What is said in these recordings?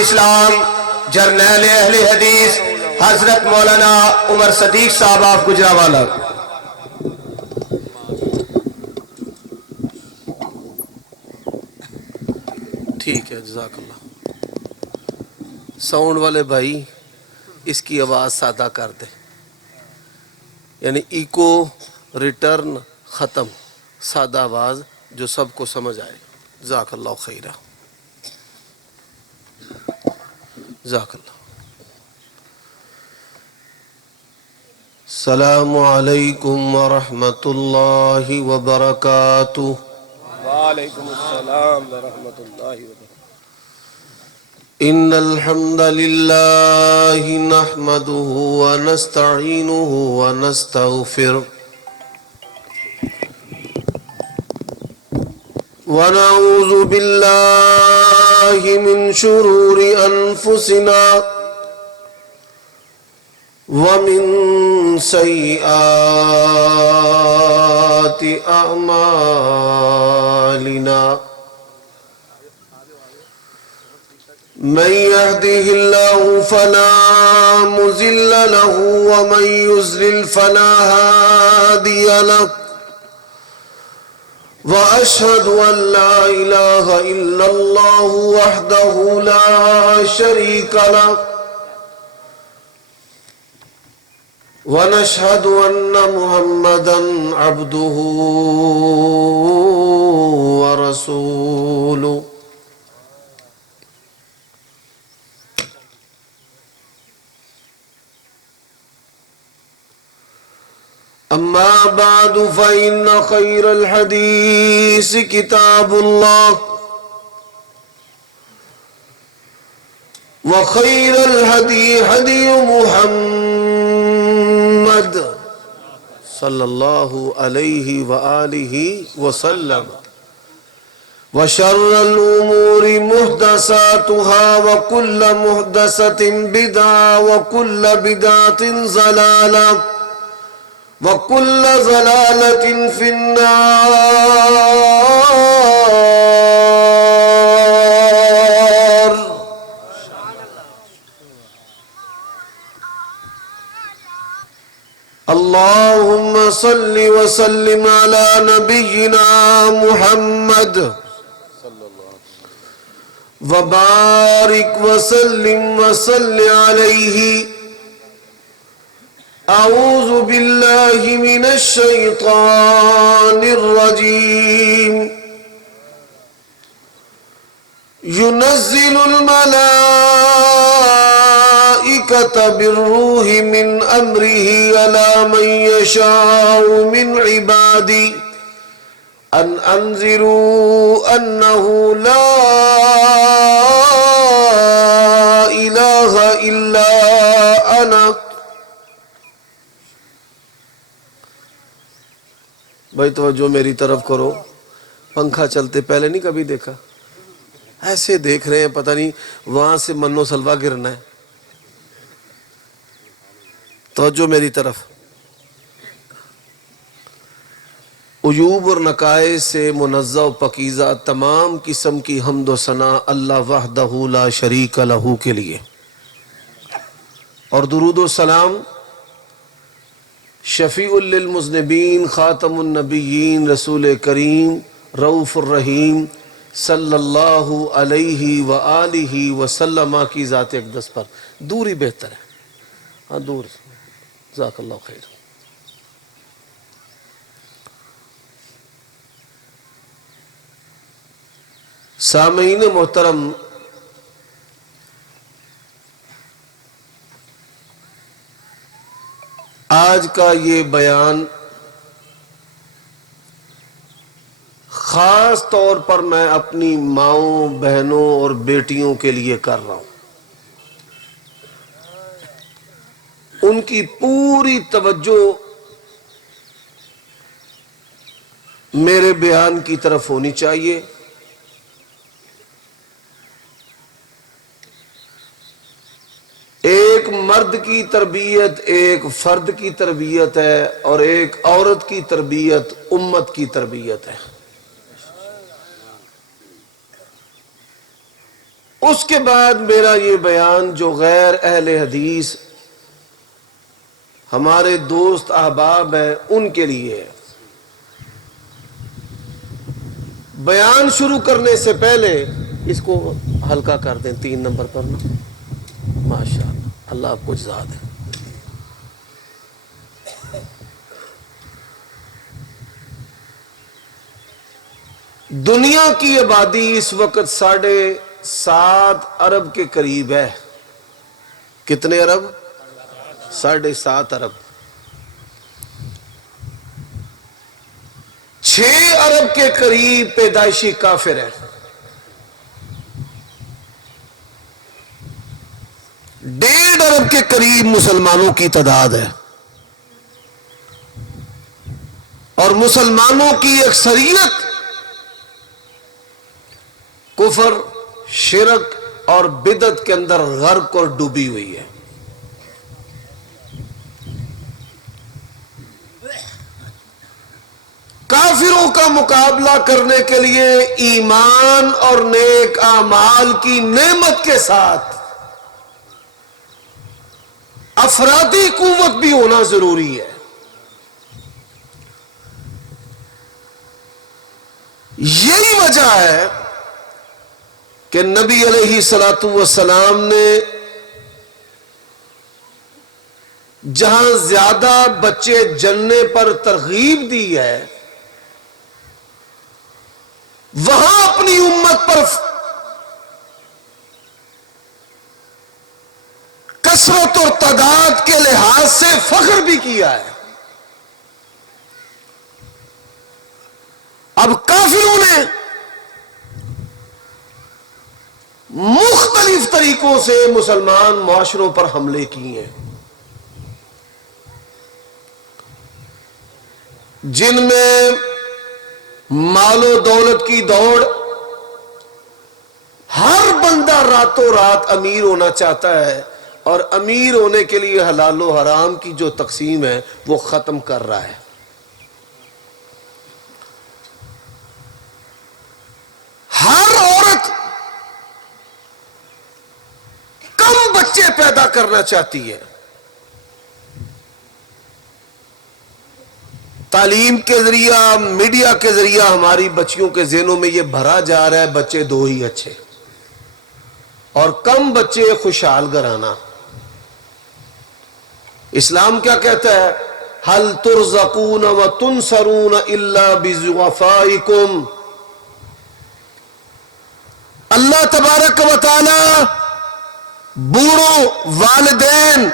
اسلام جرنیل اہل حدیث حضرت مولانا عمر صدیق صاحب آف گجرانوالہ۔ ٹھیک ہے، جزاک اللہ۔ ساؤنڈ والے بھائی اس کی آواز سادہ کر دیں، یعنی ایکو ریٹرن ختم، سادہ آواز جو سب کو سمجھ آئے۔ جزاک اللہ خیرہ، جزاک اللہ۔ السلام علیکم ورحمۃ اللہ وبرکاتہ۔ وعلیکم السلام ورحمۃ اللہ وبرکاتہ۔ ان الحمد للہ نحمده ونستعینه ونستغفره ونعوذ باللہ من شرور انفسنا ومن سیئات اعمالنا، من يهده الله فلا مضل له ومن يضلل فلا هادي له، وأشهد أن لا إله إلا الله وحده لا شريك له، ونشهد أن محمدا عبده ورسوله۔ أما بعد فإن خير الحديث كتاب الله، وخير الهدي هدي محمد صلى الله عليه وآله وسلم، وشر الأمور محدثاتها وكل محدثة بدعة وكل بدعة ضلالة وَكُلَّ ضَلَالَةٍ فِي النَّارِ۔ اللهم صل وسلم على نبينا محمد وبارك وسلم وصل عليه۔ اعوذ باللہ من الشیطان الرجیم، ينزل الملائکة بالروح من امره على من يشاء من عبادی ان انذروا انه لا الہ الا انا۔ بھائی توجہ میری طرف کرو، پنکھا چلتے پہلے نہیں کبھی دیکھا، ایسے دیکھ رہے ہیں پتہ نہیں وہاں سے منو سلوا گرنا ہے۔ توجہ میری طرف۔ عیوب اور نقائص سے منزہ و پاکیزہ تمام قسم کی حمد و ثنا اللہ وحدہ لا شریک لہ کے لیے، اور درود و سلام شفیع للمذنبین خاتم النبیین رسول کریم رؤوف الرحیم صلی اللہ علیہ وآلہ وسلم کی ذات اقدس پر۔ دور ہی بہتر ہے، ہاں دور۔ جزاک اللہ خیر۔ سامعین محترم، آج کا یہ بیان خاص طور پر میں اپنی ماؤں، بہنوں اور بیٹیوں کے لیے کر رہا ہوں۔ ان کی پوری توجہ میرے بیان کی طرف ہونی چاہیے۔ ایک مرد کی تربیت ایک فرد کی تربیت ہے، اور ایک عورت کی تربیت امت کی تربیت ہے۔ اس کے بعد میرا یہ بیان جو غیر اہل حدیث ہمارے دوست احباب ہیں ان کے لیے ہے۔ بیان شروع کرنے سے پہلے اس کو ہلکا کر دیں 3 نمبر پر نا، ماشاءاللہ اللہ آپ کو جزا دے۔ دنیا کی آبادی اس وقت 7.5 ارب کے قریب ہے۔ کتنے ارب؟ 7.5 ارب۔ 6 ارب کے قریب پیدائشی کافر ہے، 1.5 ارب کے قریب مسلمانوں کی تعداد ہے، اور مسلمانوں کی اکثریت کفر، شرک اور بدعت کے اندر غرق اور ڈوبی ہوئی ہے۔ کافروں کا مقابلہ کرنے کے لیے ایمان اور نیک اعمال کی نعمت کے ساتھ افرادی قوت بھی ہونا ضروری ہے۔ یہی وجہ ہے کہ نبی علیہ الصلوۃ والسلام نے جہاں زیادہ بچے جننے پر ترغیب دی ہے، وہاں اپنی امت پر کثرت اور تعداد کے لحاظ سے فخر بھی کیا ہے۔ اب کافروں نے مختلف طریقوں سے مسلمان معاشروں پر حملے کیے ہیں، جن میں مال و دولت کی دوڑ، ہر بندہ راتوں رات امیر ہونا چاہتا ہے، اور امیر ہونے کے لیے حلال و حرام کی جو تقسیم ہے وہ ختم کر رہا ہے۔ ہر عورت کم بچے پیدا کرنا چاہتی ہے، تعلیم کے ذریعہ، میڈیا کے ذریعہ ہماری بچیوں کے ذہنوں میں یہ بھرا جا رہا ہے بچے 2 ہی اچھے، اور کم بچے خوشحال گھرانہ۔ اسلام کیا کہتا ہے؟ هل ترزقون وتنصرون الا بضعفائکم۔ اللہ تبارک و تعالی بوڑھوں، والدین،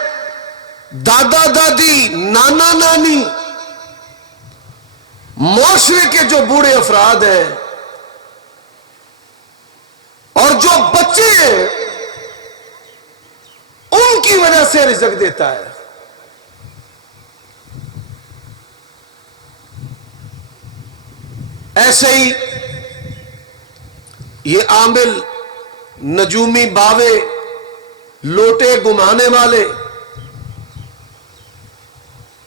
دادا دادی، نانا نانی، معاشرے کے جو بوڑھے افراد ہیں اور جو بچے ہیں، ان کی وجہ سے رزق دیتا ہے۔ ایسے ہی یہ عامل، نجومی باوے، لوٹے گمانے والے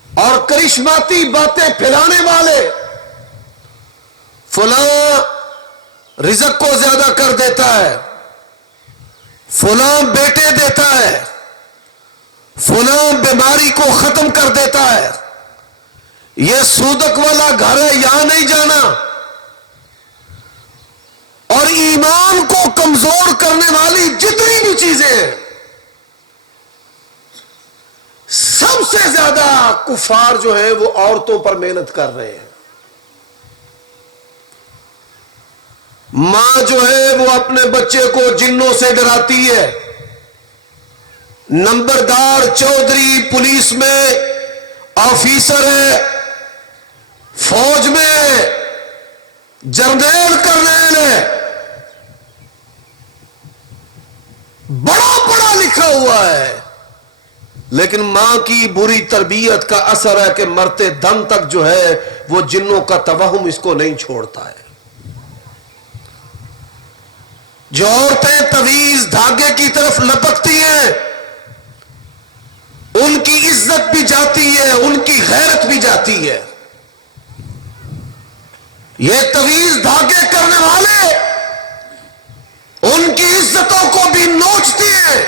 اور کرشماتی باتیں پھیلانے والے، فلاں رزق کو زیادہ کر دیتا ہے، فلاں بیٹے دیتا ہے، فلاں بیماری کو ختم کر دیتا ہے، یہ سودک والا گھر ہے یہاں نہیں جانا، اور ایمان کو کمزور کرنے والی جتنی بھی چیزیں ہیں، سب سے زیادہ کفار جو ہیں وہ عورتوں پر محنت کر رہے ہیں۔ ماں جو ہے وہ اپنے بچے کو جنوں سے ڈراتی ہے، نمبردار چودھری پولیس میں آفیسر ہے، فوج میں ہے، جرنیل کرنیل ہے، بڑا پڑھا لکھا ہوا ہے، لیکن ماں کی بری تربیت کا اثر ہے کہ مرتے دم تک جو ہے وہ جنوں کا توہم اس کو نہیں چھوڑتا ہے۔ جو عورتیں تویز دھاگے کی طرف لپکتی ہیں، ان کی عزت بھی جاتی ہے، ان کی غیرت بھی جاتی ہے۔ یہ تویز دھاگے کرنے والے، ان کی عزتوں کو بھی نوچتے ہیں،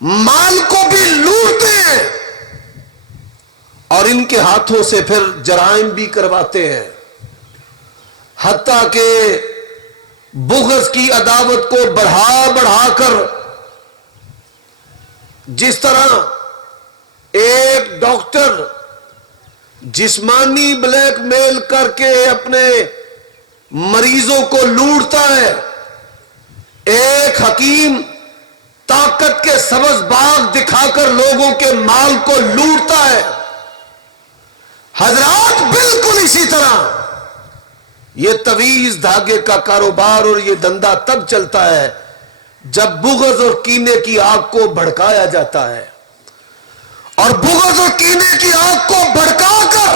مال کو بھی لوٹتے ہیں، اور ان کے ہاتھوں سے پھر جرائم بھی کرواتے ہیں، حتیٰ کہ بغض کی عداوت کو بڑھا بڑھا کر، جس طرح ایک ڈاکٹر جسمانی بلیک میل کر کے اپنے مریضوں کو لوٹتا ہے، ایک حکیم طاقت کے سبز باغ دکھا کر لوگوں کے مال کو لوٹتا ہے، حضرات بالکل اسی طرح یہ تویز دھاگے کا کاروبار اور یہ دندہ تب چلتا ہے جب بغض اور کینے کی آگ کو بھڑکایا جاتا ہے، اور بغض اور کینے کی آگ کو بھڑکا کر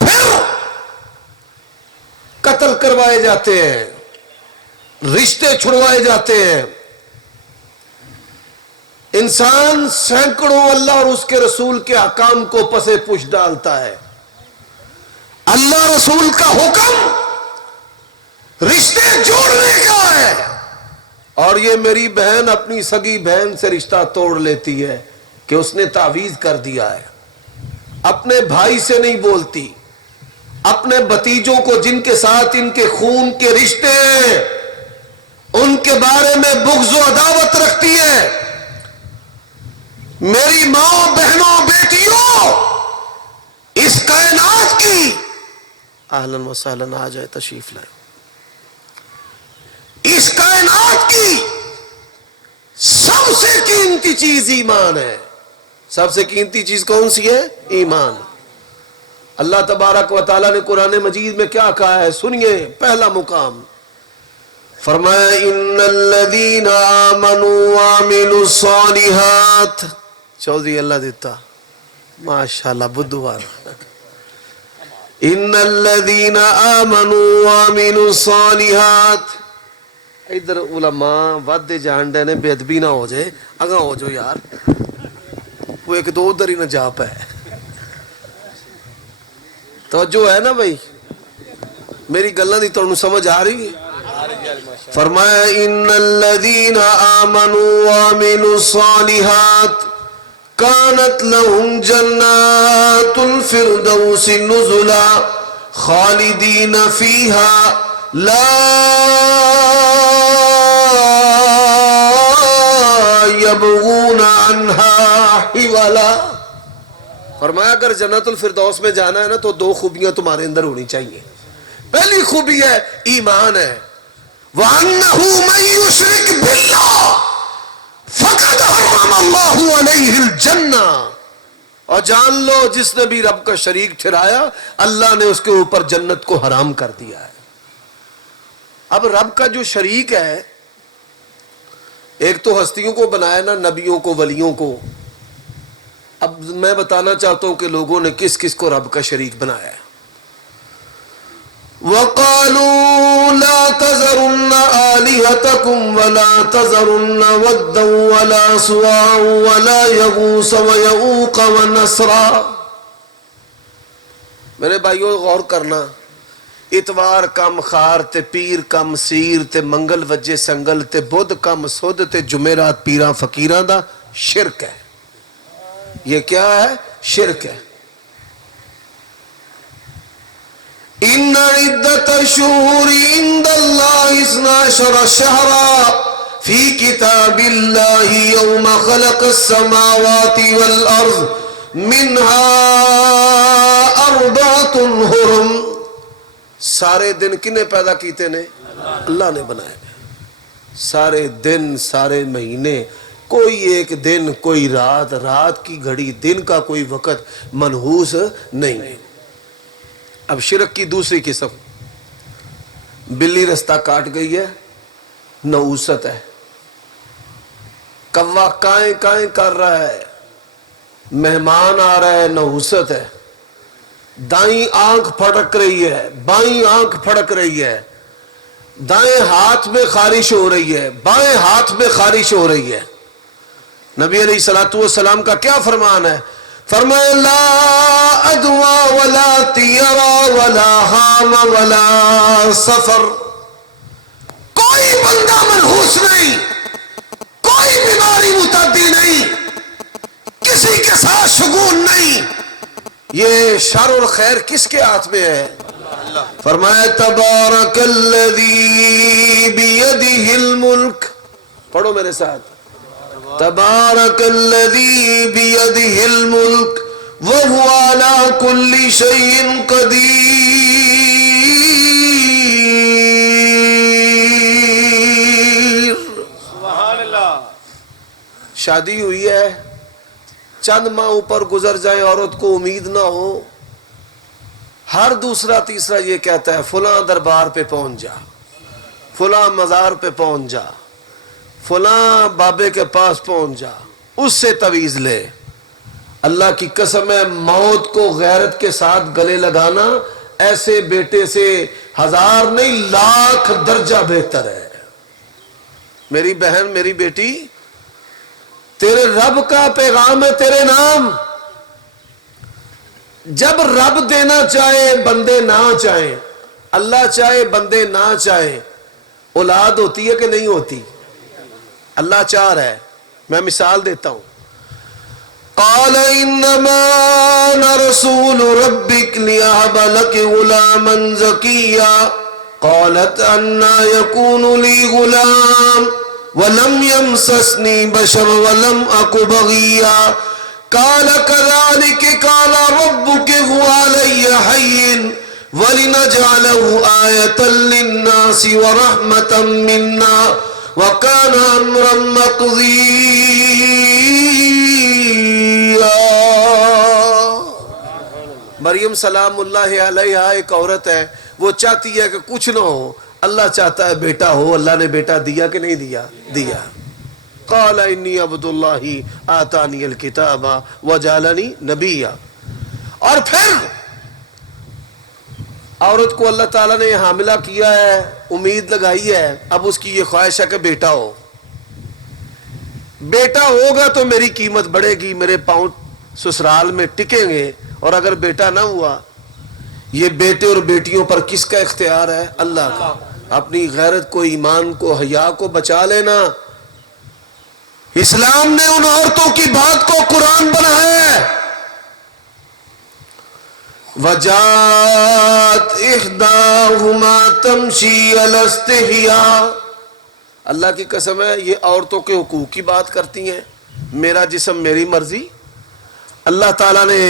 پھر قتل کروائے جاتے ہیں، رشتے چھڑوائے جاتے ہیں۔ انسان سینکڑوں اللہ اور اس کے رسول کے احکام کو پسے پش ڈالتا ہے۔ اللہ رسول کا حکم رشتے جوڑنے کا ہے، اور یہ میری بہن اپنی سگی بہن سے رشتہ توڑ لیتی ہے کہ اس نے تعویذ کر دیا ہے، اپنے بھائی سے نہیں بولتی، اپنے بھتیجوں کو جن کے ساتھ ان کے خون کے رشتے ہیں ان کے بارے میں بغض و عداوت رکھتی ہے۔ میری ماں، بہنوں، بیٹیوں، اس کائنات کی، اہلاً و سہلاً، آ جائے تشریف لائیں، اس کائنات کی سب سے قیمتی چیز ایمان ہے۔ سب سے قیمتی چیز کون سی ہے؟ ایمان۔ اللہ تبارک و تعالیٰ نے قرآن مجید میں کیا کہا ہے؟ سنیے، پہلا مقام فرمایا ان الذین آمنوا وعملوا الصالحات، چودھری اللہ دیتا، ماشاءاللہ بدھوار، ان الذین آمنوا وعملوا الصالحات۔ ادھر علماء ود جان ڈے نے بے ادبی نہ ہو جائے، اگاں ہو جو یار، وہ ایک دو ادھر ہی نہ جا پائے۔ توجہ ہے نا بھائی؟ میری گلاں دی تانوں سمجھ آ رہی ہے؟ فرمایا ان الذین آمنوا وعملوا الصالحات كانت لهم جنات الفردوس نزلا خالدین فیہا لا یبغون عنہا حولا۔ فرمایا اگر جنت الفردوس میں جانا ہے نا تو دو خوبیاں تمہارے اندر ہونی چاہیے۔ پہلی خوبی ہے ایمان ہے، وَأَنَّهُ مَن يُشْرِكْ بِاللَّهِ فَقَدْ حَرَّمَ اللَّهُ عَلَيْهِ الْجَنَّةَ، اور جان لو جس نے بھی رب کا شریک ٹھہرایا اللہ نے اس کے اوپر جنت کو حرام کر دیا ہے۔ اب رب کا جو شریک ہے، ایک تو ہستیوں کو بنایا نا، نبیوں کو، ولیوں کو۔ اب میں بتانا چاہتا ہوں کہ لوگوں نے کس کس کو رب کا شریک بنایا ہے۔ وَقَالُوا لَا تَذَرُنَّ آلِهَتَكُمْ وَلَا تَذَرُنَّ وَدًّا وَلَا سُوَاعًا وَلَا يَغُوثَ وَيَعُوقَ وَنَسْرًا۔ میرے بھائیوں غور کرنا، اتوار کم خار تے پیر کم سیر تے منگل وجے سنگل تے بدھ کم سدھ تے جمعرات پیراں فقیراں دا شرک ہے۔ یہ کیا ہے؟ شرک ہے۔ ان عدت الشہور عند اللہ 12 شہرا فی کتاب اللہ یوم خلق السماوات والارض منها 4 حرم۔ سارے دن کنے پیدا کیتے نے؟ اللہ نے بنائے۔ سارے دن، سارے مہینے، کوئی ایک دن، کوئی رات، رات کی گھڑی، دن کا کوئی وقت منحوس نہیں۔ اب شرک کی دوسری قسم، بلی رستہ کاٹ گئی ہے، نحوست ہے، کوا کائیں کائیں کر رہا ہے، مہمان آ رہا ہے، نحوست ہے، دائیں آنکھ پھڑک رہی ہے، بائیں آنکھ پھڑک رہی ہے، دائیں ہاتھ میں خارش ہو رہی ہے، بائیں ہاتھ میں خارش ہو رہی ہے۔ نبی علیہ الصلوۃ والسلام کا کیا فرمان ہے؟ فرمایا لا ادوا ولا طیرا ولا حام ولا سفر، کوئی بندہ منحوس نہیں، کوئی بیماری متعدی نہیں، کسی کے ساتھ شگون نہیں. یہ شر اور خیر کس کے ہاتھ میں ہے؟ فرمایا تبارک الذی بیدہ الملک. پڑھو میرے ساتھ. تبارک الذی بیدہ الملک وہو علی کل شیء قدیر. سبحان اللہ. شادی ہوئی ہے، چند ماہ اوپر گزر جائے، عورت کو امید نہ ہو، ہر دوسرا تیسرا یہ کہتا ہے فلاں دربار پہ پہنچ جا، فلاں مزار پہ پہنچ جا، فلاں بابے کے پاس پہنچ جا، اس سے تویز لے. اللہ کی قسم ہے، موت کو غیرت کے ساتھ گلے لگانا ایسے بیٹے سے 1000 نہیں لاکھ درجہ بہتر ہے. میری بہن، میری بیٹی، تیرے رب کا پیغام ہے تیرے نام. جب رب دینا چاہے بندے نہ چاہیں، اللہ چاہے بندے نہ چاہیں، اولاد ہوتی ہے کہ نہیں ہوتی؟ اللہ چاہ رہا ہے. میں مثال دیتا ہوں. قال انما انا رسول ربك لأهب لك غلاما زكيا قالت انا يكون لي غلام ولم يمسسني بشر ولم اك بغيا قال كذلك قال ربك هو علي حي ولنجعله آية للناس ورحمة منا وكان امرا مقضيا. مریم سلام اللہ علیہ ایک عورت ہے، وہ چاہتی ہے کہ کچھ نہ ہو، اللہ چاہتا ہے بیٹا ہو. اللہ نے بیٹا دیا کہ نہیں دیا؟ دیا. قال انی عبد اللہ آتانی الکتاب وجعلنی نبیا. اور پھر عورت کو اللہ تعالیٰ نے حاملہ کیا ہے، امید لگائی ہے، اب اس کی یہ خواہش ہے کہ بیٹا ہو. بیٹا ہوگا تو میری قیمت بڑھے گی، میرے پاؤں سسرال میں ٹکیں گے. اور اگر بیٹا نہ ہوا، یہ بیٹے اور بیٹیوں پر کس کا اختیار ہے؟ اللہ کا. اپنی غیرت کو، ایمان کو، حیا کو بچا لینا. اسلام نے ان عورتوں کی بات کو قرآن بنایا ہے. وجات احداہما تمشی علی استحیاء. اللہ کی قسم ہے، یہ عورتوں کے حقوق کی بات کرتی ہیں. میرا جسم میری مرضی. اللہ تعالیٰ نے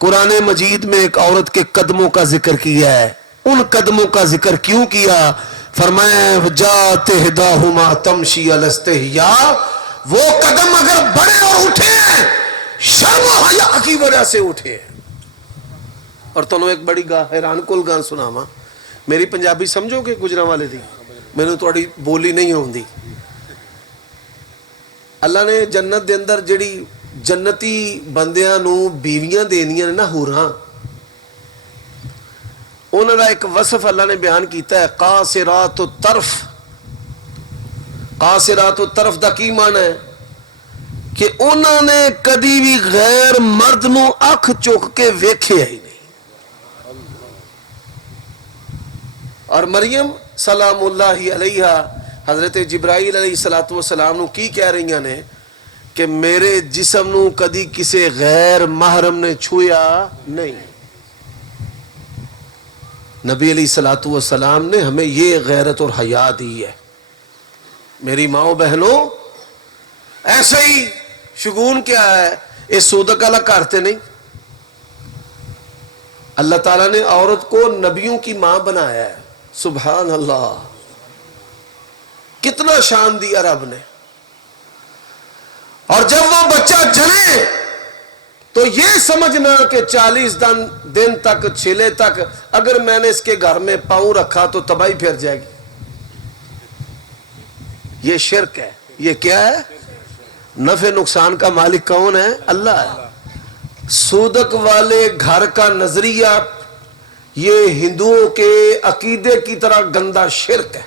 قرآن مجید میں ایک عورت کے قدموں کا ذکر کیا ہے. ان قدموں کا ذکر کیوں کیا؟ فرمایا وجات احداہما تمشی علی استحیاء. وہ قدم اگر بڑے اور اٹھے ہیں، شرم و حیا کی وجہ سے اٹھے ہیں. اور تنوں ایک بڑی حیران کل گان سناواں. میری پنجابی سمجھو گے گجرانوالے دی؟ مینوں تھوڑی بولی نہیں ہوندی. اللہ نے جنت دے اندر جڑی جنتی بندیاں نو بیویاں دینیاں نے نا، حوراں، انہاں دا ایک وصف اللہ نے بیان کیتا ہے، قاصرات الطرف. قاصرات الطرف دا کی معنی ہے؟ کہ انہوں نے کدی بھی غیر مرد نو اکھ چک کے ویکھیا ہی نہیں. اور مریم سلام اللہ علیہ حضرت جبرائیل علیہ الصلوۃ والسلام نو کی کہہ رہی نے کہ میرے جسم نو کدی کسی غیر محرم نے چھویا نہیں. نبی علیہ الصلوۃ والسلام نے ہمیں یہ غیرت اور حیا دی ہے. میری ماؤں بہنوں، ایسے ہی شگون کیا ہے، یہ سودک والا کرتے نہیں. اللہ تعالیٰ نے عورت کو نبیوں کی ماں بنایا ہے. سبحان اللہ، کتنا شان دیا رب نے. اور جب وہ بچہ جنے تو یہ سمجھنا کہ 40 دن تک، چھلے تک اگر میں نے اس کے گھر میں پاؤں رکھا تو تباہی پھر جائے گی. یہ شرک ہے. یہ کیا ہے؟ نفع نقصان کا مالک کون ہے؟ اللہ ہے. سودک والے گھر کا نظریہ یہ ہندوؤں کے عقیدے کی طرح گندا شرک ہے.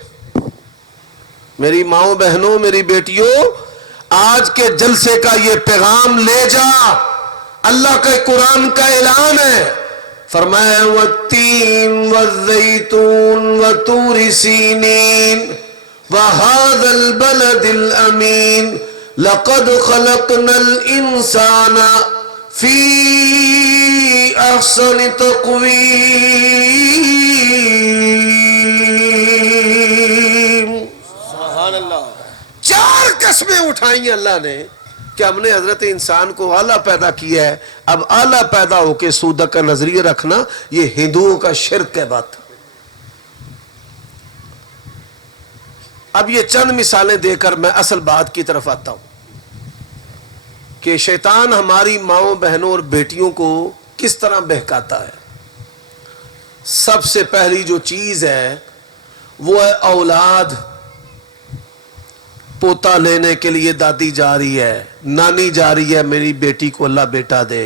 میری ماؤں بہنوں، میری بیٹیوں، آج کے جلسے کا یہ پیغام لے جا. اللہ کے قرآن کا اعلان ہے. فرمایا والتین والزیتون وطور سینین وهذا البلد الأمين لقد خلقنا الإنسان في أحسن تقويم. سبحان اللہ. 4 قسمیں اٹھائیں اللہ نے کہ ہم نے حضرت انسان کو اعلیٰ پیدا کیا ہے. اب اعلیٰ پیدا ہو کے سودک کا نظریہ رکھنا یہ ہندوؤں کا شرک ہے بات. اب یہ چند مثالیں دے کر میں اصل بات کی طرف آتا ہوں کہ شیطان ہماری ماؤں بہنوں اور بیٹیوں کو کس طرح بہکاتا ہے. سب سے پہلی جو چیز ہے وہ ہے اولاد. پوتا لینے کے لیے دادی جا رہی ہے, نانی جا رہی ہے, میری بیٹی کو اللہ بیٹا دے.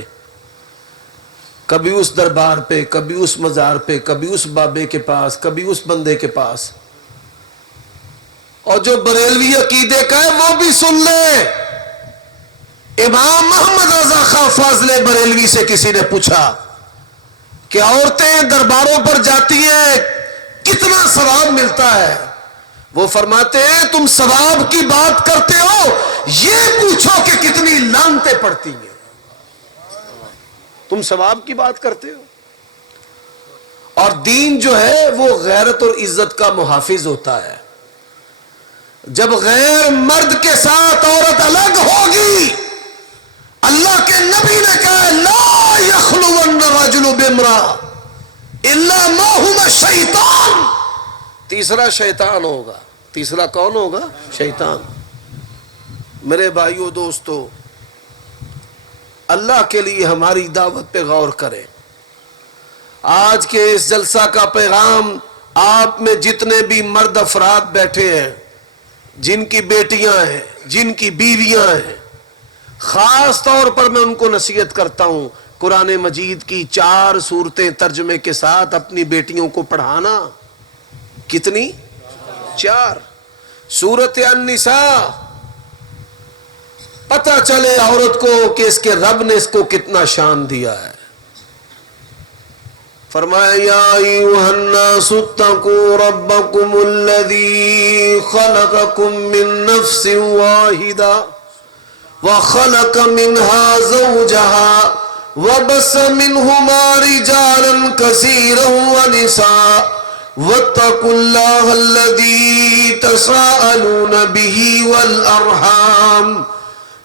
کبھی اس دربار پہ, کبھی اس مزار پہ, کبھی اس بابے کے پاس, کبھی اس بندے کے پاس. اور جو بریلوی عقیدے کا ہے وہ بھی سن لے. امام محمد رضا خان فاضل بریلوی سے کسی نے پوچھا کہ عورتیں درباروں پر جاتی ہیں کتنا ثواب ملتا ہے؟ وہ فرماتے ہیں تم ثواب کی بات کرتے ہو, یہ پوچھو کہ کتنی لعنتیں پڑتی ہیں. تم ثواب کی بات کرتے ہو. اور دین جو ہے وہ غیرت اور عزت کا محافظ ہوتا ہے. جب غیر مرد کے ساتھ عورت الگ ہوگی, اللہ کے نبی نے کہا لا یخلون رجل بامرأة الا معهما شیطان. تیسرا شیطان ہوگا. تیسرا کون ہوگا؟ شیطان. میرے بھائیو دوستو, اللہ کے لیے ہماری دعوت پہ غور کریں. آج کے اس جلسہ کا پیغام آپ میں جتنے بھی مرد افراد بیٹھے ہیں, جن کی بیٹیاں ہیں, جن کی بیویاں ہیں, خاص طور پر میں ان کو نصیحت کرتا ہوں قرآن مجید کی 4 سورتیں ترجمے کے ساتھ اپنی بیٹیوں کو پڑھانا. کتنی؟ 4. سورت النساء, پتہ چلے عورت کو کہ اس کے رب نے اس کو کتنا شان دیا ہے. فرمایا یا ایھا الناس اتقوا ربکم الذی خلقکم من نفس واحدہ وخلق منها زوجها وبث منهما رجالا كثيرا ونساء واتقوا الله الذي تساءلون به والأرحام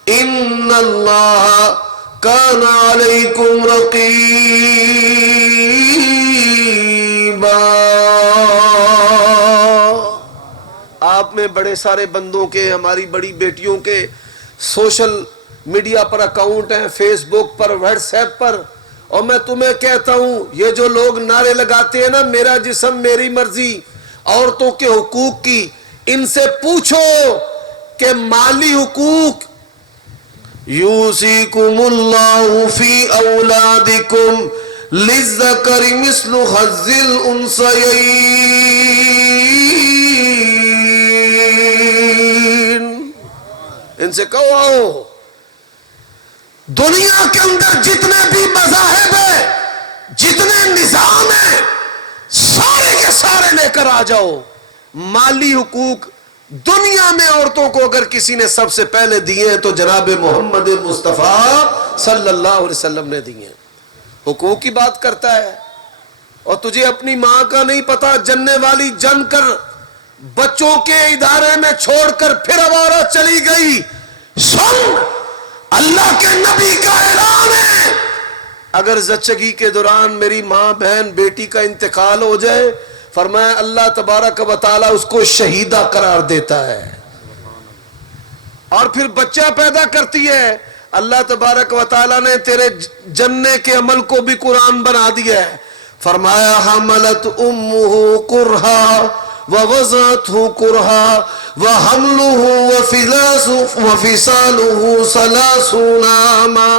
إن الله كان عليكم رقيبا. آپ میں بڑے سارے بندوں کے, ہماری بڑی بیٹیوں کے سوشل میڈیا پر اکاؤنٹ ہیں, فیس بک پر, واٹس ایپ پر, اور میں تمہیں کہتا ہوں یہ جو لوگ نعرے لگاتے ہیں نا میرا جسم میری مرضی, عورتوں کے حقوق کی, ان سے پوچھو کہ مالی حقوق یوصیکم اللہ فی اولادکم للذکر مثل حظ الانثیین. ان سے کہو آؤ, دنیا کے اندر جتنے بھی مذاہب ہیں, جتنے نظام ہیں, سارے کے سارے لے کر آ جاؤ. مالی حقوق دنیا میں عورتوں کو اگر کسی نے سب سے پہلے دیے ہیں تو جناب محمد مصطفیٰ صلی اللہ علیہ وسلم نے دیے ہیں. حقوق کی بات کرتا ہے اور تجھے اپنی ماں کا نہیں پتا, جننے والی جن کر بچوں کے ادارے میں چھوڑ کر پھر آوارہ چلی گئی. سن, اللہ کے نبی کا اعلان ہے اگر زچگی کے دوران میری ماں بہن بیٹی کا انتقال ہو جائے, فرمایا اللہ تبارک و تعالی اس کو شہیدہ قرار دیتا ہے. اور پھر بچہ پیدا کرتی ہے, اللہ تبارک و تعالی نے تیرے جننے کے عمل کو بھی قرآن بنا دیا ہے. فرمایا حملت امہ کرہا ووضعتہ کرہا وحملہ وفصالہ 30 عاما.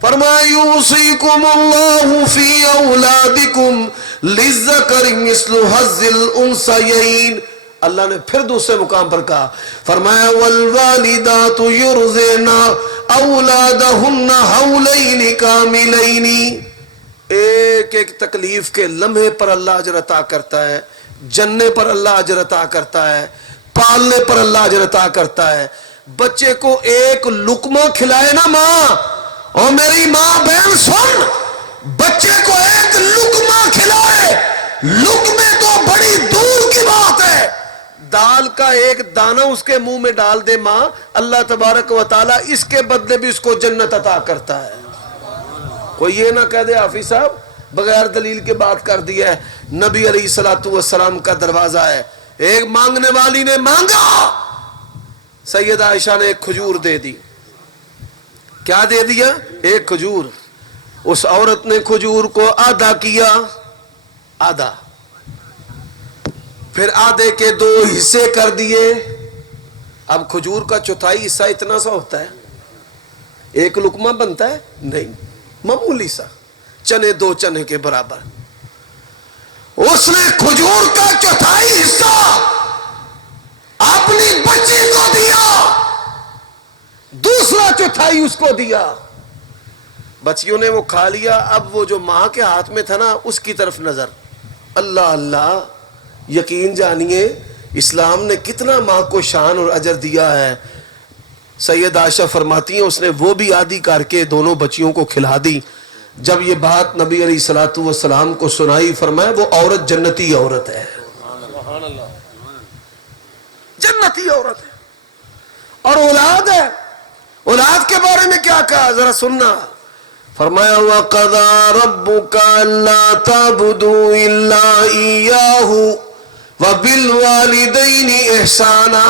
فرمایا یوصیکم اللہ فی اولادکم للذکر مثل حظ الانثیین. اللہ نے پھر دوسرے مقام پر کہا, فرمایا والوالدات یرضعن اولادہن حولین کاملین. ایک ایک تکلیف کے لمحے پر اللہ اجر عطا کرتا ہے, جننے پر اللہ اجر عطا کرتا ہے. پالنے پر اللہ اجر عطا کرتا ہے. بچے کو ایک لقمہ کھلائے نا ماں، اور میری ماں بہن سن، بچے کو ایک لقمہ کھلائے، لقمے تو بڑی دور کی بات ہے، دال کا ایک دانہ اس کے منہ میں ڈال دے ماں، اللہ تبارک و تعالیٰ اس کے بدلے بھی اس کو جنت عطا کرتا ہے. کوئی یہ نہ کہہ دے حافظ صاحب بغیر دلیل کے بات کر دی ہے. نبی علیہ الصلوۃ والسلام کا دروازہ ہے، ایک مانگنے والی نے مانگا، سیدہ عائشہ نے ایک کھجور دے دی. کیا دے دیا؟ ایک کھجور. اس عورت نے کھجور کو آدھا کیا، آدھا، پھر آدھے کے 2 حصے کر دیے. اب کھجور کا چوتھائی حصہ اتنا سا ہوتا ہے، ایک لقمہ بنتا ہے؟ نہیں، معمولی سا، چنے 2 چنے کے برابر. اس نے کھجور کا چوتھائی حصہ اپنی بچی کو دیا، دوسرا چوتھائی اس کو دیا. بچیوں نے وہ کھا لیا. اب وہ جو ماں کے ہاتھ میں تھا نا، اس کی طرف نظر. اللہ اللہ، یقین جانیے اسلام نے کتنا ماں کو شان اور اجر دیا ہے. سید عائشہ فرماتی ہیں اس نے وہ بھی آدھی کر کے دونوں بچیوں کو کھلا دی. جب یہ بات نبی علیہ الصلوۃ والسلام کو سنائی، فرمایا وہ عورت جنتی عورت ہے، جنتی عورت ہے. اور اولاد ہے، اولاد کے بارے میں کیا کہا ذرا سننا. فرمایا وَقَضَىٰ رَبُّكَ أَلَّا تَعْبُدُوا إِلَّا إِيَّاهُ وَبِالْوَالِدَيْنِ إِحْسَانًا.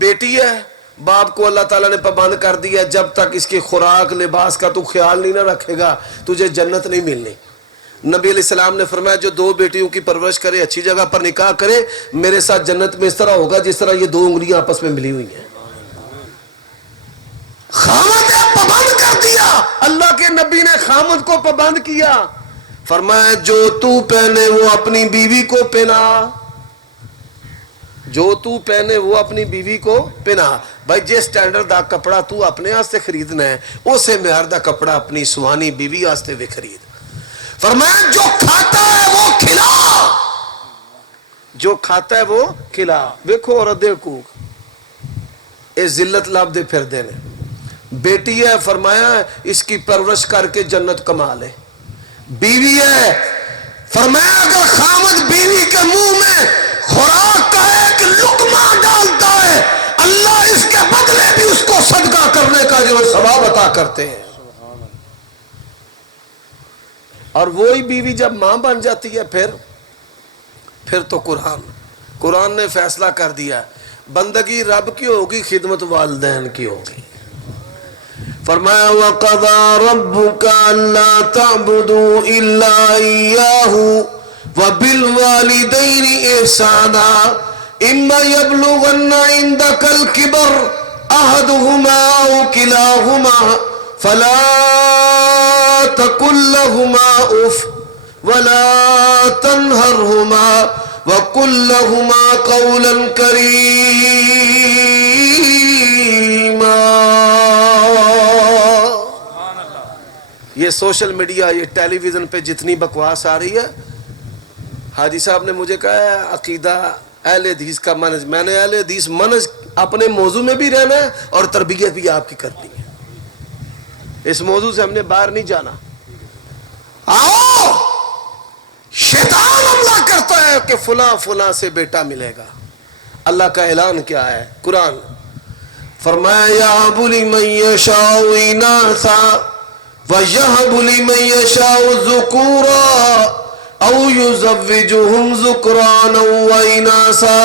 بیٹی ہے، باپ کو اللہ تعالیٰ نے پابند کر دیا، جب تک اس کی خوراک لباس کا تو خیال نہیں نہ رکھے گا تجھے جنت نہیں ملنی. نبی علیہ السلام نے فرمایا جو 2 بیٹیوں کی پرورش کرے، اچھی جگہ پر نکاح کرے، میرے ساتھ جنت میں اس طرح ہوگا جس طرح یہ 2 انگلیاں آپس میں ملی ہوئی ہیں. خامد نے پابند کر دیا، اللہ کے نبی نے خامد کو پابند کیا. فرمایا جو تو پہنے وہ اپنی بیوی کو پہنا، جو تو پہنے وہ اپنی بیوی کو پہنا. بھائی جے سٹینڈرڈ دا کپڑا تو اپنے واسطے خریدنا ہے، اسے معیار دا کپڑا اپنی سوانی بیوی واسطے بھی خرید. فرمایا جو کھاتا ہے وہ کھلا، جو کھاتا ہے وہ کھلا. دیکھو اور دیکھو اے ذلت لاب دے پھر دینے. بیٹی ہے، فرمایا اس کی پرورش کر کے جنت کما لے. بیوی ہے، فرمایا اگر خامد بیوی کے منہ میں خوراک کا ایک لقمہ ڈالتا ہے، اللہ اس کے بدلے بھی اس کو صدقہ کرنے کا جو ثواب عطا کرتے ہیں. اور وہی بیوی جب ماں بن جاتی ہے پھر تو قرآن نے فیصلہ کر دیا، بندگی رب کی ہوگی، خدمت والدین کی ہوگی. فرمایا وَقَضَىٰ رَبُّكَ أَلَّا تَعْبُدُوا إِلَّا إِيَّاهُ وَبِالْوَالِدَيْنِ إِحْسَانًا إِمَّا يَبْلُغَنَّ عِندَكَ الْكِبَرَ أَحَدُهُمَا أَوْ كِلَاهُمَا فَلَا تَقُل لَّهُمَا أُفٍّ وَلَا تَنْهَرْهُمَا وَقُل لَّهُمَا قَوْلًا كَرِيمًا. یہ سوشل میڈیا، یہ ٹیلی ویژن پہ جتنی بکواس آ رہی ہے، حاجی صاحب نے مجھے کہا ہے عقیدہ اہل حدیث کا منہج. میں نے اہل حدیث منہج اپنے موضوع میں بھی رہنا ہے اور تربیت بھی آپ کی کرنی ہے. اس موضوع سے ہم نے باہر نہیں جانا. آؤ، شیطان حملہ کرتا ہے کہ فلاں سے بیٹا ملے گا. اللہ کا اعلان کیا ہے؟ قرآن فرمایا یَهَبُ لِمَن یَشَاءُ إِنَاثًا وَيَهَبُ لِمَن یَشَاءُ ذُكُورًا أَوْ يُزَوِّجُهُمْ ذُكْرَانًا وَإِنَاثًا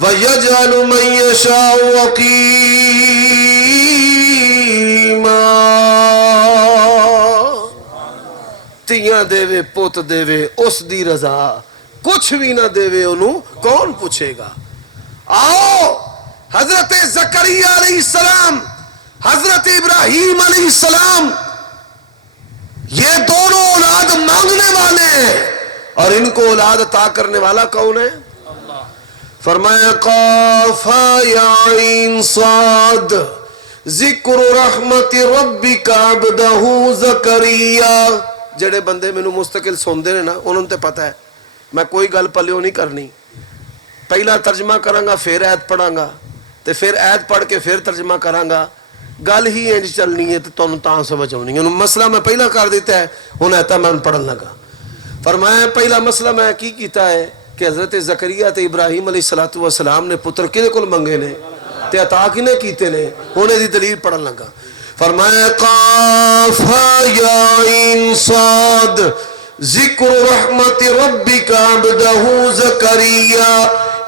وَيَجْعَلُ مَن يَشَاءُ عَقِيمًا. تیاں دیوے پوت دیوے اس دی رضا، کچھ بھی نہ دیوے انہوں کون پوچھے گا. آؤ حضرت زکریا علیہ السلام، حضرت ابراہیم علیہ السلام، یہ دونوں اولاد مانگنے والے ہیں اور ان کو اولاد عطا کرنے والا کون ہے؟ فرمایا قاف یا عین صاد ذکر رحمت ربک عبدہ زکریا. جڑے بندے مینوں مستقل سوندے نے نا، انہوں تے پتہ ہے میں کوئی گل پلیوں نہیں کرنی. پہلا ترجمہ کرانگا پھر ایت پڑھانگا تے پھر ایت پڑھ کے پھر ترجمہ کرانگا گل ہی انج چلنی ہے تو تانوں تاں سمجھ آونی ہے مسئلہ میں پہلا کر دیتا ہے ہن ایتا میں پڑھن لگا فرمایا پہلا مسئلہ میں کی کیتا ہے کہ حضرت زکریا تے ابراہیم علیہ السلام نے پتر کدے کول منگے نے تے عطا کنے کیتے نے ہن دی دلیل پڑھن لگا فرمایا قاف یا عین صاد ذکر رحمت ربک عبدہ زکریا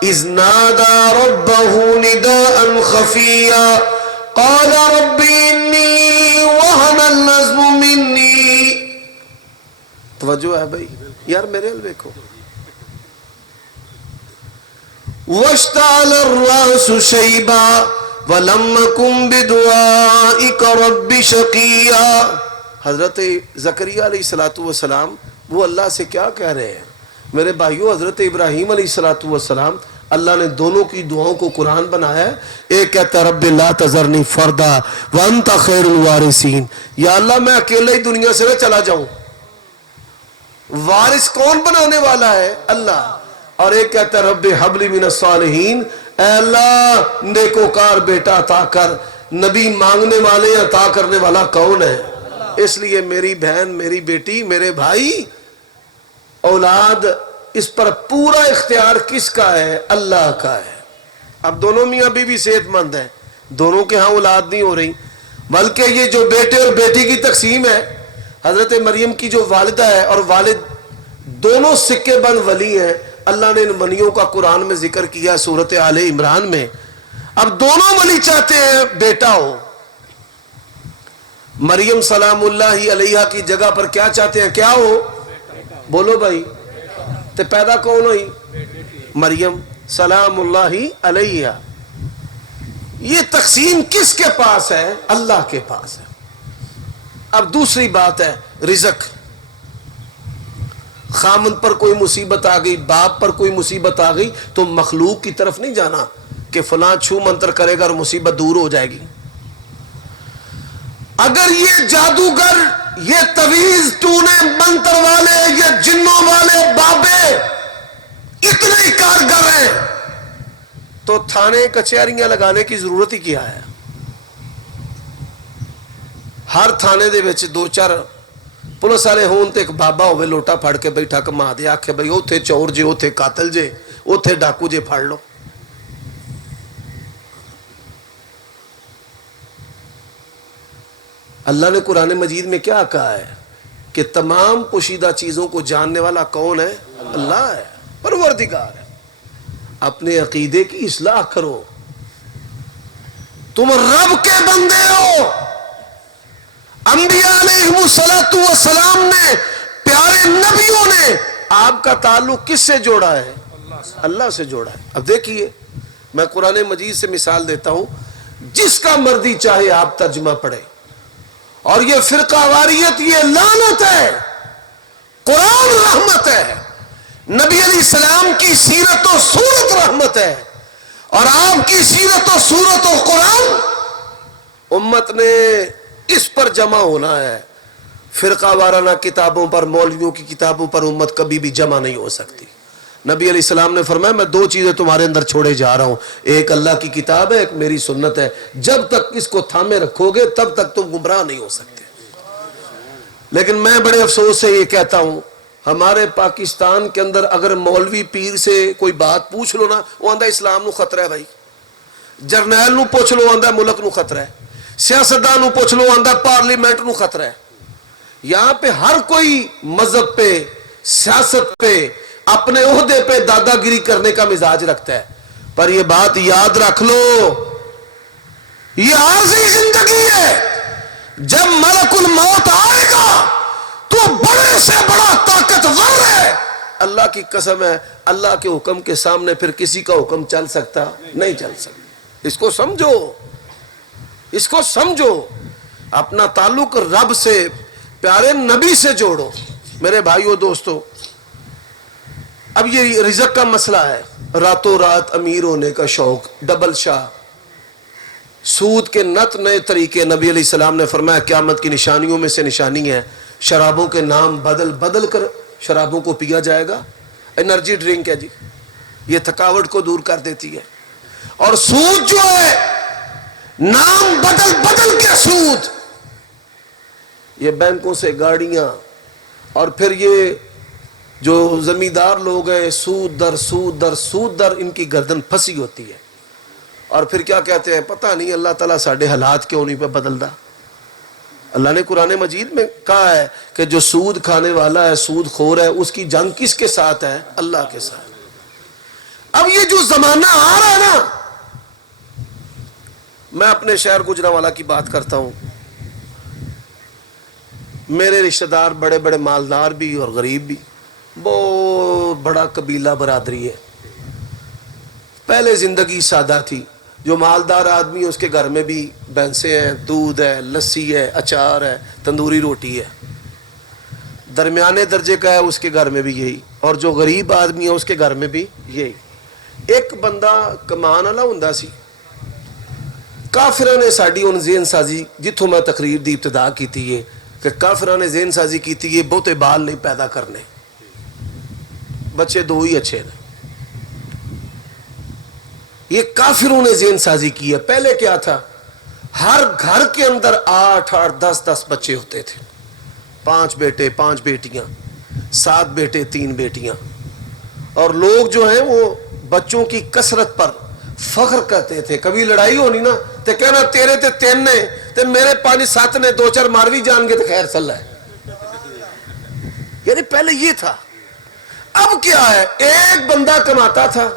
اذ نادى ربه نداء خفيا قال رب إني وهن العظم مني. توجہ ہے بھائی یار میرے ال دیکھو. واشتعل الراس شيبا ولم أكن بدعائك رب شقيا. حضرت زکریا علیہ السلام وہ اللہ سے کیا کہہ رہے ہیں میرے بھائیو. حضرت ابراہیم علیہ السلام اللہ نے دونوں کی دعاؤں کو قرآن بنایا ہے. ایک کہتا رب لا تذرنی فردا وانت خیر الوارثین, یا اللہ میں اکیلے ہی دنیا سے نہ چلا جاؤں. وارث کون بنانے والا ہے؟ اللہ. اور ایک کہتا رب حب لی من الصالحین, اے اللہ نیکوکار بیٹا عطا کر. نبی مانگنے والے عطا کرنے والا کون ہے؟ اس لیے میری بہن میری بیٹی میرے بھائی اولاد اس پر پورا اختیار کس کا ہے؟ اللہ کا ہے. اب دونوں میاں بیوی صحت مند ہیں, دونوں کے ہاں اولاد نہیں ہو رہی, بلکہ یہ جو بیٹے اور بیٹی کی تقسیم ہے حضرت مریم کی جو والدہ ہے اور والد دونوں سکے بند ولی ہیں. اللہ نے ان ولیوں کا قرآن میں ذکر کیا سورۃ آل عمران میں. اب دونوں ولی چاہتے ہیں بیٹا ہو. مریم سلام اللہ علیہا کی جگہ پر کیا چاہتے ہیں؟ کیا ہو؟ بولو بھائی. تے پیدا کون ہوئی؟ مریم سلام اللہ علیہا. یہ تقسیم کس کے پاس ہے؟ اللہ کے پاس ہے. اب دوسری بات ہے رزق. خامن پر کوئی مصیبت آ گئی, باپ پر کوئی مصیبت آ گئی تو مخلوق کی طرف نہیں جانا کہ فلاں چھو منتر کرے گا اور مصیبت دور ہو جائے گی. اگر یہ جادوگر یہ تویز ٹونے منتر والے یہ جنوں والے بابے اتنے ہی کارگر ہیں تو تھانے کچہریاں لگانے کی ضرورت ہی کیا ہے؟ ہر تھانے دے وچ دو چار پولیس والے ہون تے ایک بابا ہوئے لوٹا پھڑ کے بیٹھا کما دے آکھے بھائی اوتھے چور جے اوتھے قاتل جے اوتھے ڈاکو جے پھڑ لو. اللہ نے قرآن مجید میں کیا کہا ہے کہ تمام پوشیدہ چیزوں کو جاننے والا کون ہے؟ اللہ ہے, پروردگار ہے. اپنے عقیدے کی اصلاح کرو. تم رب کے بندے ہو. انبیاء علیہ السلام نے پیارے نبیوں نے آپ کا تعلق کس سے جوڑا ہے؟ اللہ سے جوڑا ہے. اب دیکھیے میں قرآن مجید سے مثال دیتا ہوں, جس کا مرضی چاہے آپ ترجمہ پڑھے. اور یہ فرقہ واریت یہ لعنت ہے, قرآن رحمت ہے. نبی علیہ السلام کی سیرت و صورت رحمت ہے اور آپ کی سیرت و صورت و قرآن امت نے اس پر جمع ہونا ہے. فرقہ وارانہ کتابوں پر مولویوں کی کتابوں پر امت کبھی بھی جمع نہیں ہو سکتی. نبی علیہ السلام نے فرمایا میں دو چیزیں تمہارے اندر چھوڑے جا رہا ہوں, ایک اللہ کی کتاب ہے ایک میری سنت ہے. جب تک اس کو تھامے رکھو گے تب تک تم گمراہ نہیں ہو سکتے. لیکن میں بڑے افسوس سے یہ کہتا ہوں ہمارے پاکستان کے اندر اگر مولوی پیر سے کوئی بات پوچھ لو نا وہ آندہ اسلام نو خطرہ ہے بھائی. جرنیل نو پوچھ لو آندہ ملک نو خطرہ ہے. سیاستدان نو پوچھ لو آندہ پارلیمنٹ نو خطرہ ہے. یہاں پہ ہر کوئی مذہب پہ سیاست پہ اپنے عہدے پہ دادا گیری کرنے کا مزاج رکھتا ہے. پر یہ بات یاد رکھ لو یہ عارضی زندگی ہے. جب ملک الموت آئے گا تو بڑے سے بڑا طاقتور ہے. اللہ کی قسم ہے اللہ کے حکم کے سامنے پھر کسی کا حکم چل سکتا نہیں چل سکتا. اس کو سمجھو, اس کو سمجھو. اپنا تعلق رب سے پیارے نبی سے جوڑو میرے بھائیو دوستو. اب یہ رزق کا مسئلہ ہے. راتوں رات امیر ہونے کا شوق, ڈبل شاہ, سود کے نت نئے طریقے. نبی علیہ السلام نے فرمایا قیامت کی نشانیوں میں سے نشانی ہے شرابوں کے نام بدل بدل کر شرابوں کو پیا جائے گا. انرجی ڈرنک ہے جی, یہ تھکاوٹ کو دور کر دیتی ہے. اور سود جو ہے نام بدل بدل کے سود, یہ بینکوں سے گاڑیاں, اور پھر یہ جو زمیندار لوگ ہیں سود در سود در سود در, ان کی گردن پھنسی ہوتی ہے. اور پھر کیا کہتے ہیں, پتہ نہیں اللہ تعالیٰ ساڈے حالات کیوں نہیں پہ بدلدا. اللہ نے قرآن مجید میں کہا ہے کہ جو سود کھانے والا ہے, سود خور ہے, اس کی جنگ کس کے ساتھ ہے؟ اللہ کے ساتھ. اب یہ جو زمانہ آ رہا ہے نا, میں اپنے شہر گجرانوالہ کی بات کرتا ہوں. میرے رشتہ دار بڑے بڑے مالدار بھی اور غریب بھی, بہت بڑا قبیلہ برادری ہے. پہلے زندگی سادہ تھی. جو مالدار آدمی ہے اس کے گھر میں بھی بھینسیں ہیں, دودھ ہے, لسی ہے, اچار ہے, تندوری روٹی ہے. درمیانے درجے کا ہے اس کے گھر میں بھی یہی, اور جو غریب آدمی ہے اس کے گھر میں بھی یہی. ایک بندہ کمان والا ہوندا سی. کافروں نے ساڈی ان ذہن سازی, جتوں میں تقریر دی ابتدا کیتی ہے کہ کافروں نے ذہن سازی کیتی ہے بہتے بال نہیں پیدا کرنے, بچے دو ہی اچھے ہیں. یہ کافروں نے ذہن سازی کی ہے. پہلے کیا تھا, ہر گھر کے اندر 8 10 بچے ہوتے تھے. 5 بیٹے 5 بیٹیاں, 7 بیٹے 3 بیٹیاں. اور لوگ جو ہیں وہ بچوں کی کثرت پر فخر کرتے تھے. کبھی لڑائی ہونی نا تو کہنا تیرے تے 3 نے تے میرے 5 7 نے, 2 4 ماروی جان گے تو خیر صلاح ہے. یعنی پہلے یہ تھا. اب کیا ہے, ایک بندہ کماتا تھا,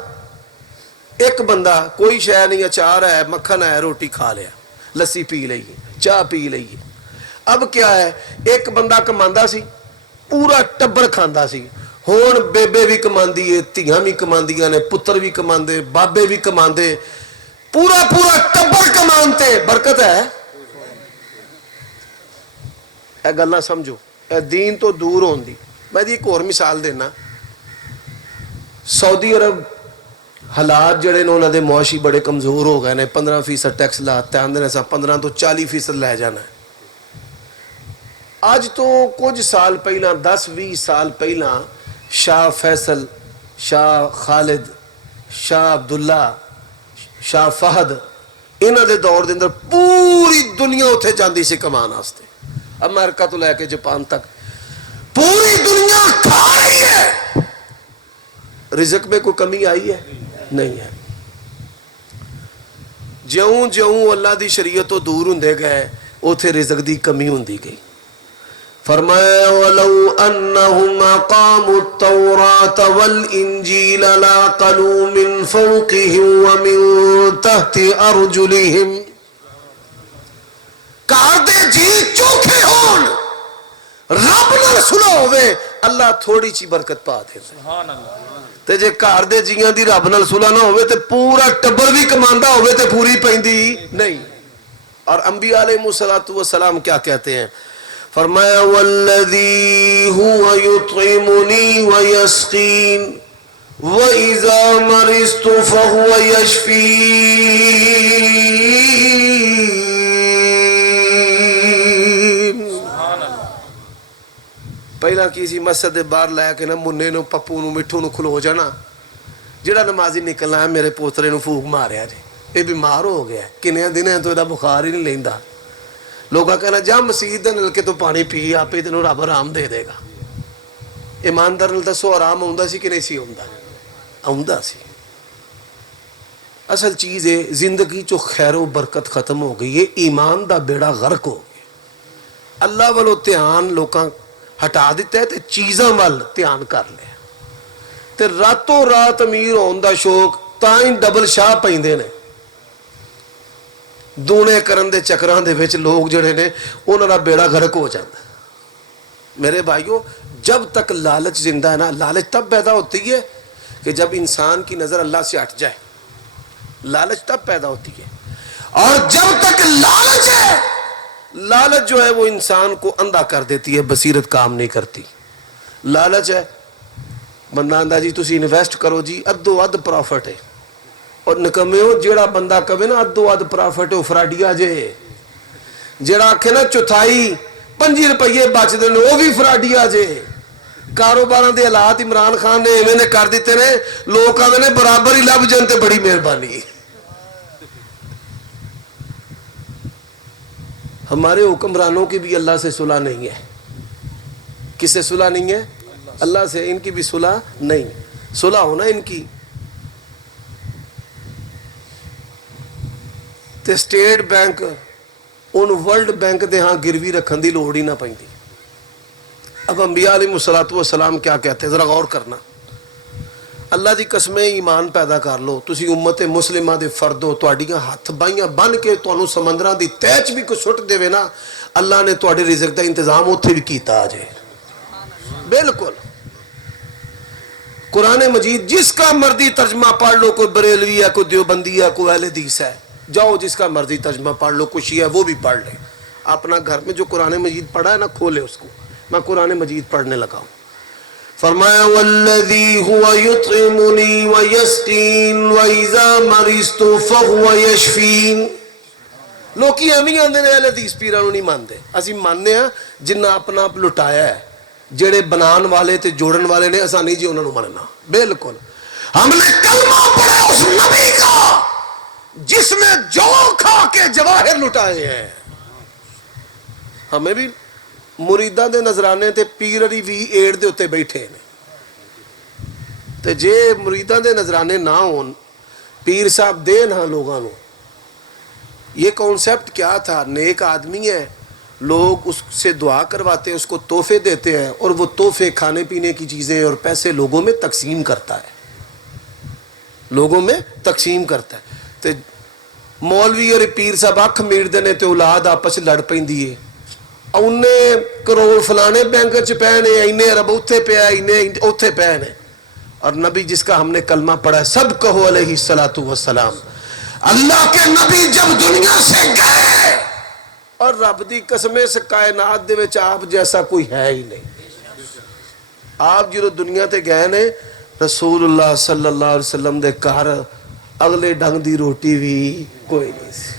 ایک بندہ کوئی شے نہیں, اچار ہے, مکھن ہے, روٹی کھا لیا, لسی پی لئیے, چاہ پی لئیے. اب کیا ہے, ایک بندہ کماندا سی, پورا ٹبر کھاندا سی. ہون بیبے بھی کماندی ہے, دھیاں بھی کماندیاں نے, پتر بھی کماندے, بابے بھی کماندے, پورا پورا ٹبر کمانتے. برکت ہے. اے گلاں سمجھو, اے دین تو دور ہون دی. میں ایک اور مثال دینا. سعودی عرب حالات جڑے نے انہوں نے معاشی بڑے کمزور ہو گئے نے. 15% ٹیکس لاتے ہیں, آندے 15 تو 40% لے جانا ہے. اج تو کچھ سال پہلا, 10-20 سال پہلا, شاہ فیصل, شاہ خالد, شاہ عبداللہ, شاہ فہد, انہوں دے دور دے اندر پوری دنیا اتنے جاندی سی کمان واسطے. امریکہ تو لے کے جاپان تک پوری دنیا کھا رہی ہے. رزق میں کوئی کمی آئی ہے؟ نہیں ہے. جوں جوں اللہ دی شریعت تو دور ہوندے گئے اوتھے رزق دی کمی ہوندی گئی. فرمایا وَلَوْ أَنَّهُمْ أَقَامُوا التَّوْرَاةَ وَالْإِنْجِيلَ لَعَقَلُوا مِنْ فَوْقِهِمْ وَمِنْ تَحْتِ أَرْجُلِهِمْ. کار دے جی چوکھے ہون, رب نال صلح ہوے, اللہ تھوڑی چی برکت پا دے. سبحان اللہ. تے جے کار دے جیاں دی رب نال صلح نہ ہوے تے پورا ٹبر بھی کماندا ہوے تے پوری پیندی نہیں. اور انبیاء علیہ الصلوۃ والسلام کیا کہتے ہیں؟ فرمایا والذی هو یطعمنی ویسقین وَإِذَا مَرِضْتُ فَهُوَ يَشْفِينِ. پہلا کسی مسجد باہر لے کے نا مننے نو پپو نو مٹھو نو کھلو جانا, جڑا نمازی نکلنا ہے میرے پوترے نو پھوک ماریا جی, یہ بیمار ہو گیا, کنیا دن تو یہ بخار ہی نہیں لیندا. لوگا کہنا جا مسجد دے نلکے تو پانی پی, آپ ہی تینوں رب آرام دے دے گا. ایماندار نال دسو آرام آوندا سی کہ نہیں سی آوندا؟ آوندا سی. اصل چیز ہے زندگی چو خیر و برکت ختم ہو گئی ہے, ایمان دا بیڑا غرق ہو گیا. اللہ والو دھیان لوکاں ہٹا دیتا ہے تے چیزاں وال دھیان کر لیا. تے راتوں رات امیر ہون دا شوق تائیں ڈبل شاہ پیندے نے. دونے کرن دے چکران دے وچ لوگ جڑے نے انہاں دا بیڑا غرق ہو جاتا. میرے بھائیو, جب تک لالچ زندہ ہے نا, لالچ تب پیدا ہوتی ہے کہ جب انسان کی نظر اللہ سے ہٹ جائے. لالچ تب پیدا ہوتی ہے. اور جب تک لالچ ہے, لالچ جو ہے وہ انسان کو اندھا کر دیتی ہے, بصیرت کام نہیں کرتی. لالچ ہے, بندہ آندا جی تسی انویسٹ کرو جی, ادو اد پروفٹ ہے. اور نکمے ہو جیڑا بندہ کہے نا ادو اد پروفٹ ہے, فراڈیا جے. جیڑا آکھے نا چوتھائی 5 روپیے بچ دے وہ بھی فراڈیا جے. کاروباراں دے حالات عمران خان نے ایویں نے کر دیتے نے لوگ آندے نے برابر ہی لب جن تے بڑی مہربانی. ہمارے حکمرانوں کی بھی اللہ سے صلح نہیں ہے. کس سے صلح نہیں ہے؟ اللہ سے. ان کی بھی صلح نہیں. صلح ہونا ان کی. تے سٹیٹ بینک ان ورلڈ بینک دے ہاں گروی رکھن دی لوڑ ہی نہ پیندی. اب انبیاء علیہ السلام کیا کہتے ہیں ذرا غور کرنا. اللہ دی قسمیں ایمان پیدا کر لو. تسی امت مسلمہ دے فرد ہو. تواڈیاں ہاتھ بائیاں بن کے تانوں سمندراں دی تہہ چ بھی کوئی سٹ دے نا اللہ نے تواڈے رزق دا انتظام اوتھے بھی کیتا آ جائے. بالکل. قرآن مجید جس کا مرضی ترجمہ پڑھ لو. کوئی بریلوی ہے, کوئی دیوبندی ہے, کوئی اہل حدیث ہے, جاؤ جس کا مرضی ترجمہ پڑھ لو. کوئی شیعہ ہے وہ بھی پڑھ لے. اپنا گھر میں جو قرآن مجید پڑھا ہے نا کھولے اس کو. میں قرآن مجید پڑھنے لگا ہوں. فرمایا والذی هو یطعمنی ویسقین واذا مرضت فهو یشفین. لوکی ایویں آندے نے اہل حدیث پیراں نوں نہیں مانتے. اسی ماننے ہاں جنہ اپنا آپ لٹایا ہے. جڑے بنان والے تے جوڑن والے نے اساں نہیں جی انہاں نوں مننا. بالکل. ہم نے کلمہ پڑھا اس نبی کا جس نے جو کھا کے جواہر لٹائے ہیں. ہمیں بھی مریداں دے نظرانے تے پیرری بھی ایڑ دے اتے بیٹھے نے. تے جے مریداں دے نظرانے نہ ہون پیر صاحب دین ہاں لوگاں نو. یہ کانسیپٹ کیا تھا؟ نیک آدمی ہے, لوگ اس سے دعا کرواتے ہیں, اس کو تحفے دیتے ہیں اور وہ تحفے کھانے پینے کی چیزیں اور پیسے لوگوں میں تقسیم کرتا ہے. لوگوں میں تقسیم کرتا ہے. تے مولوی اور پیر صاحب اکھ میڑ نے تے اولاد آپس لڑ پیندی ہے. انہیں کروڑ فلانے بینک چ پے نے, اینے ارب اتنے پیا, اینے اتنے پے نے. اور نبی جس کا ہم نے کلمہ پڑھا ہے سب کہو علیہ الصلوۃ والسلام. اللہ کے نبی جب دنیا سے گئے اور رب دی قسم اس کائنات دے وچ آپ جیسا کوئی ہے ہی نہیں. آپ جو دنیا تے گئے نے رسول اللہ صلی اللہ علیہ وسلم دے گھر اگلے ڈنگ دی روٹی بھی کوئی نہیں سی.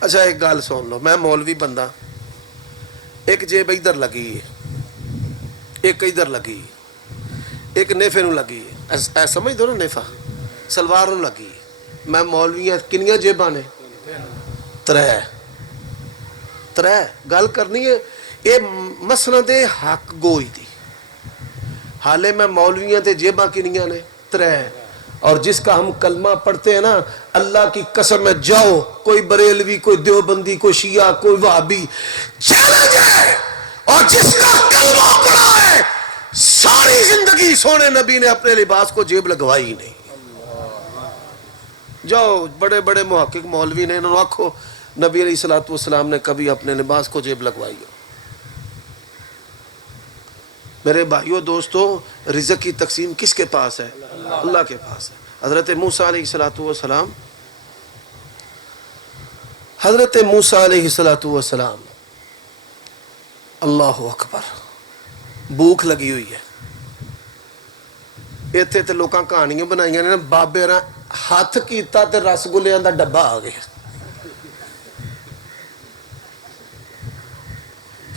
اچھا ایک گل سن لو. میں مولوی بندہ, ایک جیب ادھر لگی ہے, ایک ادھر لگی ہے, ایک نیفے نو لگی ہے. اے سمجھ دو نا نیفا سلوار نو لگی ہے. میں مولوی ہاں. کنیاں جیباں نے؟ ترے. گل کرنی ہے یہ مسند حق گوئی دی. حالے میں مولوی ہاں تے جیباں کنیاں نے؟ ترے. اور جس کا ہم کلمہ پڑھتے ہیں نا اللہ کی قسم ہے جاؤ کوئی بریلوی, کوئی دیوبندی, کوئی شیعہ, کوئی وہابی چیلنج ہے. اور جس کا کلمہ پڑھا ہے ساری زندگی سونے نبی نے اپنے لباس کو جیب لگوائی نہیں. جاؤ بڑے بڑے محقق مولوی نے انہوں نے آکھو نبی علیہ الصلوۃ والسلام نے کبھی اپنے لباس کو جیب لگوائی ہو. میرے بھائیوں دوستو, رزق کی تقسیم کس کے پاس ہے؟ اللہ کے پاس ہے. حضرت موسیٰ علیہ الصلوۃ والسلام, حضرت موسیٰ علیہ الصلوۃ والسلام, اللہ اکبر, بھوک لگی ہوئی ہے. ایتھے تے لوکاں کہانیاں بنائیاں نے بابے راں ہاتھ کیتا تے رس گلیاں دا ڈبا آ گیا.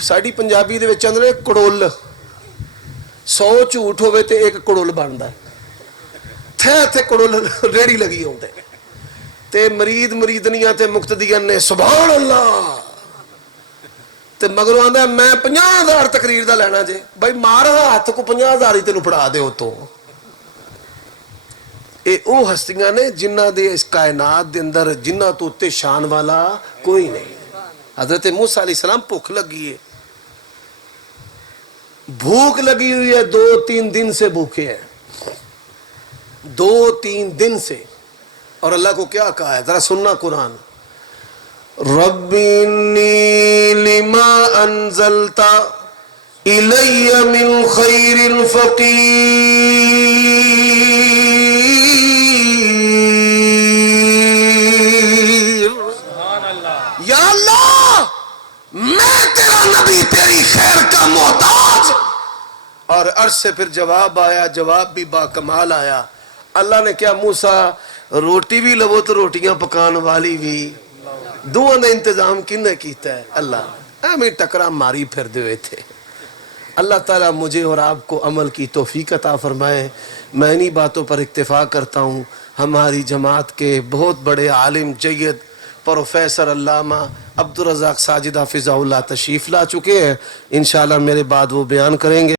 ساڈی پنجابی دے وچ اندر کڑول 100 جھوٹ ہوئے تے ایک کڑول بندا ہے. تھے کڑول ریڑی لگی ہوندے تے مرید مریدنیاں تے مقتدیاں نے سبحان اللہ تے مگروں آندا میں 50,000 تقریر دا لینا جے. بھائی مار ہاتھ کو 50,000 ہی تینوں پڑھا دے اتوں. اے او ہستیاں نے جنہ دے اس کائنات دے اندر جنہ تو تے شان والا کوئی نہیں. حضرت موسیٰ علیہ السلام بھوک لگی ہے, بھوک لگی ہوئی ہے, 2-3 دن سے بھوکے ہیں, 2-3 دن سے. اور اللہ کو کیا کہا ہے ذرا سننا قرآن. رب انی لما انزلت الی من خیر فقیر. یا اللہ میں تیرا نبی تیری خیر کا محتاج. اور عرش سے پھر جواب آیا, جواب بھی با کمال آیا. اللہ نے کیا موسیٰ روٹی بھی لو تو روٹیاں پکان والی بھی, دونوں نے انتظام کن نے کیتا ہے؟ اللہ. ایویں ٹکرا ماری پھر دے تھے. اللہ تعالیٰ مجھے اور آپ کو عمل کی توفیق عطا فرمائے. میں انہی باتوں پر اکتفا کرتا ہوں. ہماری جماعت کے بہت بڑے عالم جید پروفیسر علامہ عبدالرزاق ساجد حافظہ اللہ تشریف لا چکے ہیں. انشاءاللہ میرے بعد وہ بیان کریں گے.